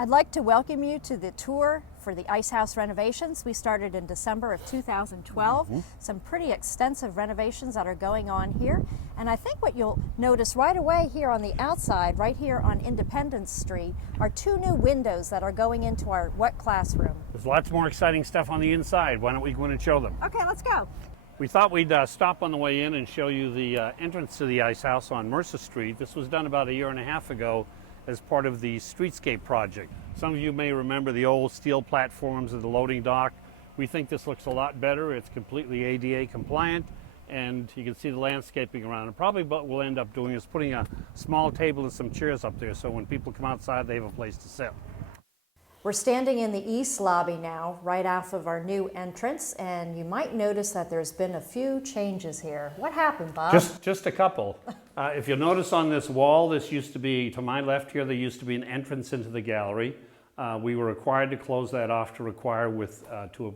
I'd like to welcome you to the tour for the Ice House renovations. We started in December of 2012. Some pretty extensive renovations that are going on here. And I think what you'll notice right away here on the outside, right here on Independence Street, are two new windows that are going into our wet classroom. There's lots more exciting stuff on the inside. Why don't we go in and show them? Okay, let's go. We thought we'd stop on the way in and show you the entrance to the Ice House on Mercer Street. This was done about a year and a half ago as part of the streetscape project. Some of you may remember the old steel platforms of the loading dock. We think this looks a lot better. It's completely ADA compliant, and you can see the landscaping around it. Probably what we'll end up doing is putting a small table and some chairs up there so when people come outside they have a place to sit. We're standing in the east lobby now, right off of our new entrance, and you might notice that there's been a few changes here. What happened, Bob? Just a couple. If you'll notice on this wall, this used to be, to my left here, there used to be an entrance into the gallery. We were required to close that off to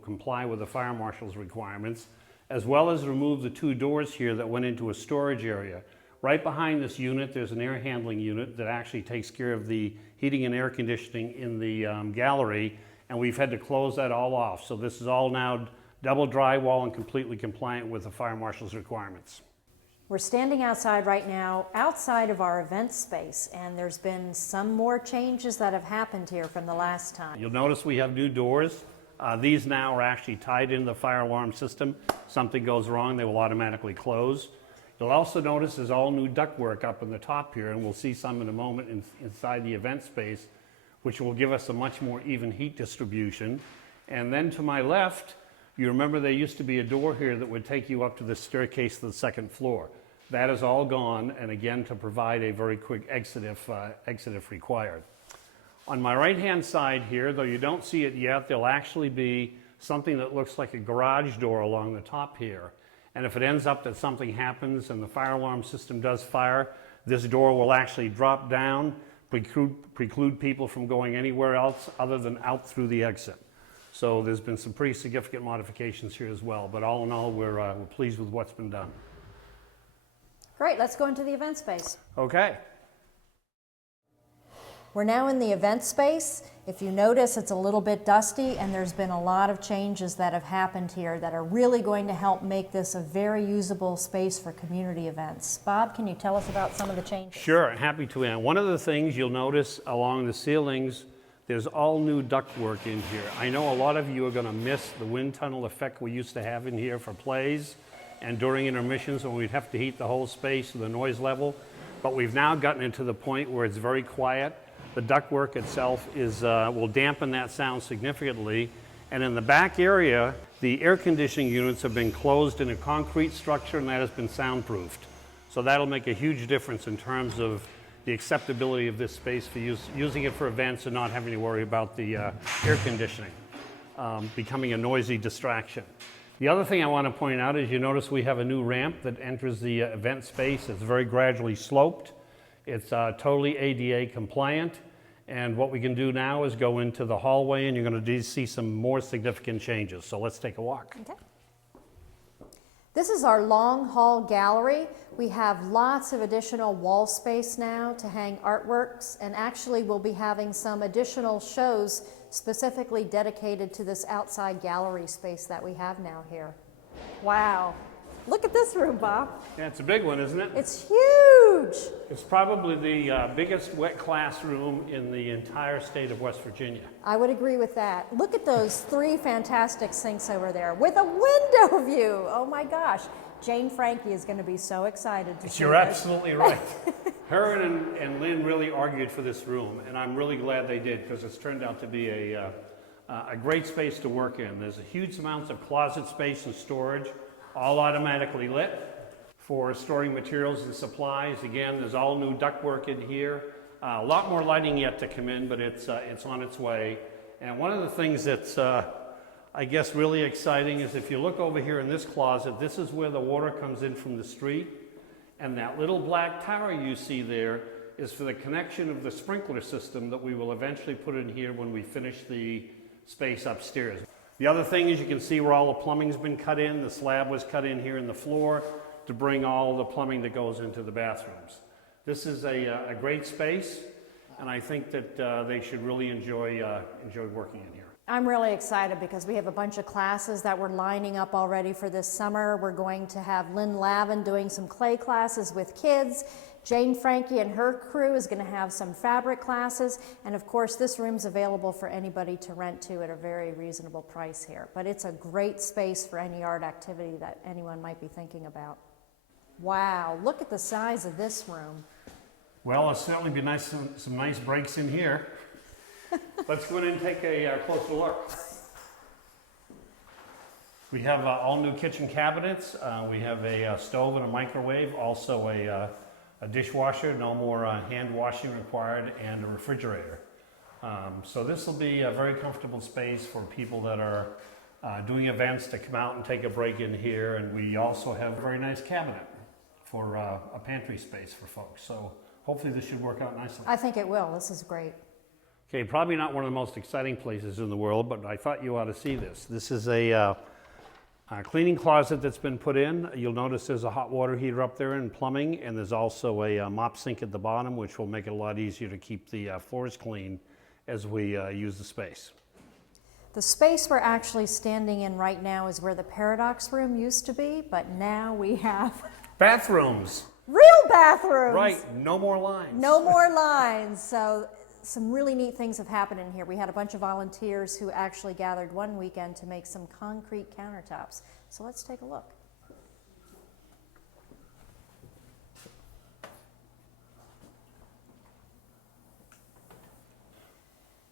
comply with the fire marshal's requirements, as well as remove the two doors here that went into a storage area. Right behind this unit, there's an air handling unit that actually takes care of the heating and air conditioning in the gallery, and we've had to close that all off. So this is all now double drywall and completely compliant with the fire marshal's requirements. We're standing outside right now, outside of our event space, and there's been some more changes that have happened here from the last time. You'll notice we have new doors. These now are actually tied into the fire alarm system. Something goes wrong, they will automatically close. You'll also notice there's all new ductwork up in the top here, and we'll see some in a moment inside the event space, which will give us a much more even heat distribution. And then to my left, you remember there used to be a door here that would take you up to the staircase to the second floor. That is all gone, and again, to provide a very quick exit if required. On my right-hand side here, though you don't see it yet, there'll actually be something that looks like a garage door along the top here. And if it ends up that something happens and the fire alarm system does fire, this door will actually drop down, preclude people from going anywhere else other than out through the exit. So there's been some pretty significant modifications here as well, but all in all, we're pleased with what's been done. Great, let's go into the event space. Okay. We're now in the event space. If you notice, it's a little bit dusty, and there's been a lot of changes that have happened here that are really going to help make this a very usable space for community events. Bob, can you tell us about some of the changes? Sure, happy to, Ann. One of the things you'll notice along the ceilings, there's all new ductwork in here. I know a lot of you are going to miss the wind tunnel effect we used to have in here for plays and during intermissions when we'd have to heat the whole space to the noise level. But we've now gotten into the point where it's very quiet. The ductwork itself will dampen that sound significantly. And in the back area, the air conditioning units have been closed in a concrete structure, and that has been soundproofed. So that'll make a huge difference in terms of the acceptability of this space for using it for events and not having to worry about the air conditioning becoming a noisy distraction. The other thing I want to point out is you notice we have a new ramp that enters the event space. It's very gradually sloped. It's totally ADA compliant, and what we can do now is go into the hallway, and you're going to see some more significant changes. So let's take a walk. Okay. This is our long hall gallery. We have lots of additional wall space now to hang artworks, and actually we'll be having some additional shows specifically dedicated to this outside gallery space that we have now here. Wow. Look at this room, Bob. Yeah, it's a big one, isn't it? It's huge. It's probably the biggest wet classroom in the entire state of West Virginia. I would agree with that. Look at those three fantastic sinks over there with a window view. Oh my gosh. Jane Frankie is going to be so excited to see You're this. absolutely right. Her and Lynn really argued for this room, and I'm really glad they did because it's turned out to be a great space to work in. There's a huge amounts of closet space and storage, all automatically lit for storing materials and supplies. Again, there's all new ductwork in here. A lot more lighting yet to come in, but it's on its way. And one of the things that's, I guess, really exciting is if you look over here in this closet, this is where the water comes in from the street. And that little black tower you see there is for the connection of the sprinkler system that we will eventually put in here when we finish the space upstairs. The other thing is you can see where all the plumbing's been cut in. The slab was cut in here in the floor to bring all the plumbing that goes into the bathrooms. This is a great space, and I think that they should really enjoy working in here. I'm really excited because we have a bunch of classes that we're lining up already for this summer. We're going to have Lynn Lavin doing some clay classes with kids. Jane Frankie and her crew is going to have some fabric classes. And of course, this room's available for anybody to rent to at a very reasonable price here. But it's a great space for any art activity that anyone might be thinking about. Wow, look at the size of this room. Well, it'll certainly be nice, some nice breaks in here. Let's go in and take a closer look. We have all new kitchen cabinets. We have a stove and a microwave, also a dishwasher, no more hand washing required, and a refrigerator. So this will be a very comfortable space for people that are doing events to come out and take a break in here. And we also have a very nice cabinet for a pantry space for folks. So hopefully this should work out nicely. I think it will. This is great. Okay, probably not one of the most exciting places in the world, but I thought you ought to see this. This is a cleaning closet that's been put in. You'll notice there's a hot water heater up there and plumbing, and there's also a mop sink at the bottom, which will make it a lot easier to keep the floors clean as we use the space. The space we're actually standing in right now is where the Paradox room used to be, but now we have Bathrooms! real bathrooms. Right, no more lines. No more lines. So some really neat things have happened in here. We had a bunch of volunteers who actually gathered one weekend to make some concrete countertops. So let's take a look.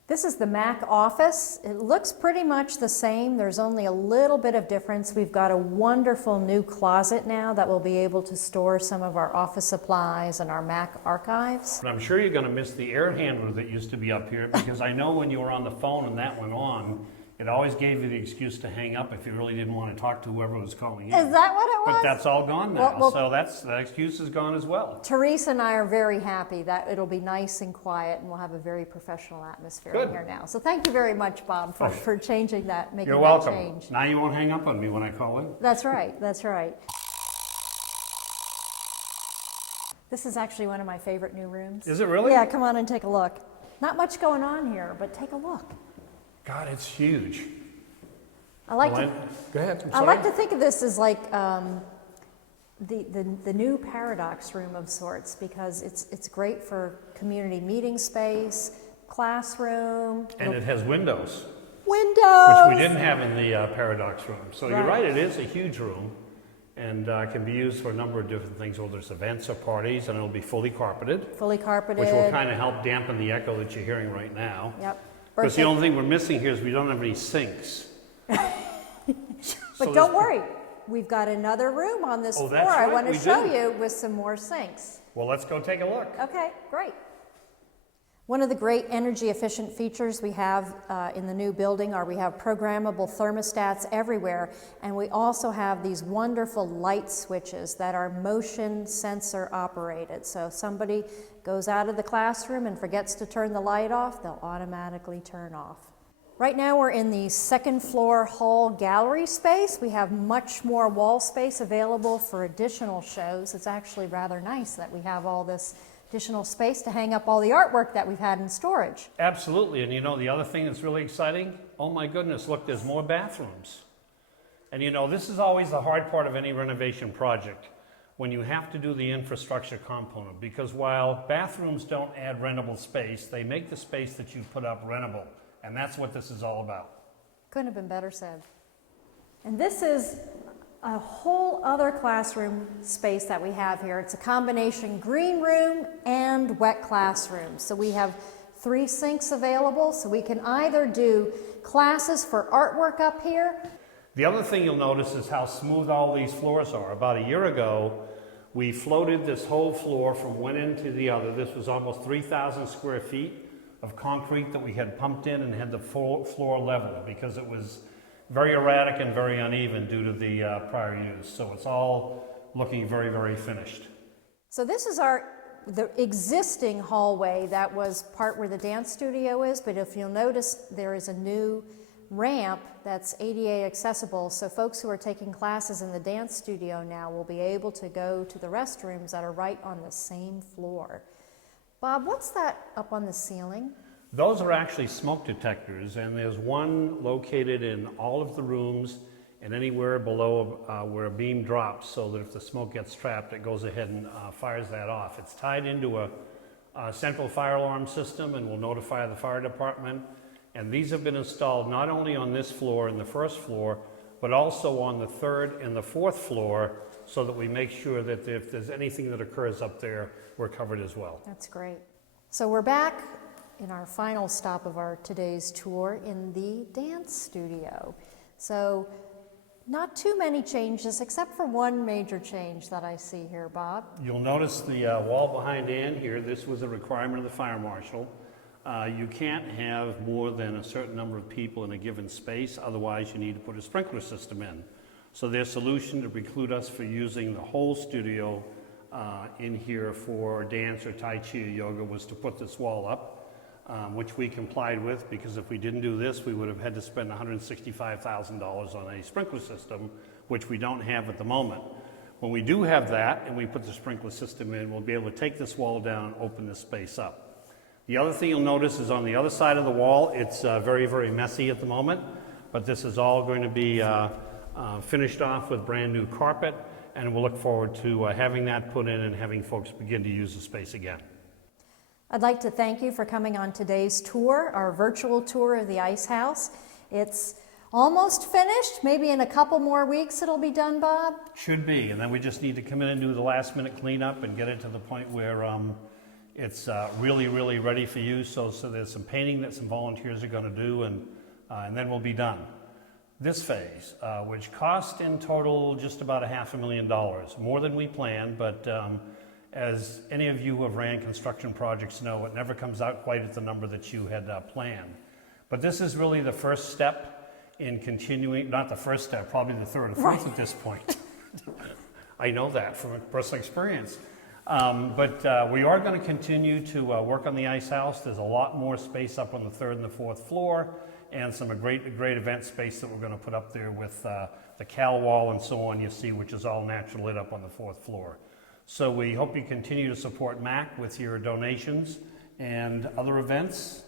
This is the Mac office. It looks pretty much the same. There's only a little bit of difference. We've got a wonderful new closet now that will be able to store some of our office supplies and our Mac archives. But I'm sure you're going to miss the air handler that used to be up here, because I know when you were on the phone and that went on, it always gave you the excuse to hang up if you really didn't want to talk to whoever was calling in. Is that what it was? But that's all gone now, Well, so that excuse is gone as well. Teresa and I are very happy that it'll be nice and quiet, and we'll have a very professional atmosphere in Good. here now. So thank you very much, Bob, for changing that, making You're that welcome. change. Now you won't hang up on me when I call in. That's right, that's right. This is actually one of my favorite new rooms. Is it really? Yeah, come on and take a look. Not much going on here, but take a look. God, it's huge. I like Well, to, Go ahead, I'm I sorry. like to think of this as like the new Paradox room of sorts, because it's great for community meeting space, classroom, And it has windows, windows. which we didn't have in the Paradox room. So you're Right. right, it is a huge room, and can be used for a number of different things, whether it's events or parties, and it'll be fully carpeted, Fully carpeted. which will kind of help dampen the echo that you're hearing right now. Yep. Because the Birthday- only thing we're missing here is we don't have any sinks. But So don't there's- worry, we've got another room on this Oh, floor that's I right, want to we show do. you with some more sinks. Well, let's go take a look. Okay, great. One of the great energy efficient features we have in the new building are we have programmable thermostats everywhere, and we also have these wonderful light switches that are motion sensor operated. So if somebody goes out of the classroom and forgets to turn the light off, they'll automatically turn off. Right now we're in the second floor hall gallery space. We have much more wall space available for additional shows. It's actually rather nice that we have all this additional space to hang up all the artwork that we've had in storage. Absolutely, and you know the other thing that's really exciting? Oh my goodness, look, there's more bathrooms. And you know, this is always the hard part of any renovation project, when you have to do the infrastructure component, because while bathrooms don't add rentable space, they make the space that you put up rentable, and that's what this is all about. Couldn't have been better said. And this is a whole other classroom space that we have here. It's a combination green room and wet classroom. So we have 3 sinks available, so we can either do classes for artwork up here. The other thing you'll notice is how smooth all these floors are. About a year ago, we floated this whole floor from one end to the other. This was almost 3,000 square feet of concrete that we had pumped in and had the full floor leveled, because it was very erratic and very uneven due to the prior use. So it's all looking very, very finished. So this is the existing hallway that was part where the dance studio is, but if you'll notice, there is a new ramp that's ADA accessible, so folks who are taking classes in the dance studio now will be able to go to the restrooms that are right on the same floor. Bob, what's that up on the ceiling? Those are actually smoke detectors, and there's one located in all of the rooms and anywhere below where a beam drops, so that if the smoke gets trapped, it goes ahead and fires that off. It's tied into a central fire alarm system and will notify the fire department. And these have been installed not only on this floor and the first floor, but also on the third and the fourth floor, so that we make sure that if there's anything that occurs up there, we're covered as well. That's great. So we're back in our final stop of our today's tour in the dance studio. So not too many changes, except for one major change that I see here, Bob. You'll notice the wall behind Ann here. This was a requirement of the fire marshal. You can't have more than a certain number of people in a given space, otherwise you need to put a sprinkler system in. So their solution to preclude us from using the whole studio in here for dance or Tai Chi or yoga was to put this wall up, which we complied with, because if we didn't do this, we would have had to spend $165,000 on a sprinkler system, which we don't have at the moment. When we do have that and we put the sprinkler system in, we'll be able to take this wall down and open this space up. The other thing you'll notice is on the other side of the wall, it's very, very messy at the moment, but this is all going to be finished off with brand new carpet, and we'll look forward to having that put in and having folks begin to use the space again. I'd like to thank you for coming on today's tour, our virtual tour of the Ice House. It's almost finished. Maybe in a couple more weeks it'll be done, Bob? Should be, and then we just need to come in and do the last minute cleanup and get it to the point where it's really, really ready for use. So there's some painting that some volunteers are going to do, and then we'll be done. This phase, which cost in total just about $500,000, more than we planned, but as any of you who have ran construction projects know, it never comes out quite at the number that you had planned. But this is really the first step in continuing, not the first step, probably the third or fourth at this point. I know that from personal experience. But we are going to continue to work on the Ice House. There's a lot more space up on the third and the fourth floor, and some great event space that we're going to put up there with the cowl wall and so on, you see, which is all natural lit up on the fourth floor. So we hope you continue to support MAC with your donations and other events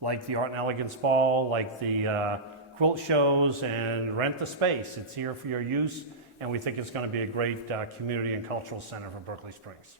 like the Art and Elegance Ball, like the quilt shows, and rent the space. It's here for your use, and we think it's going to be a great community and cultural center for Berkeley Springs.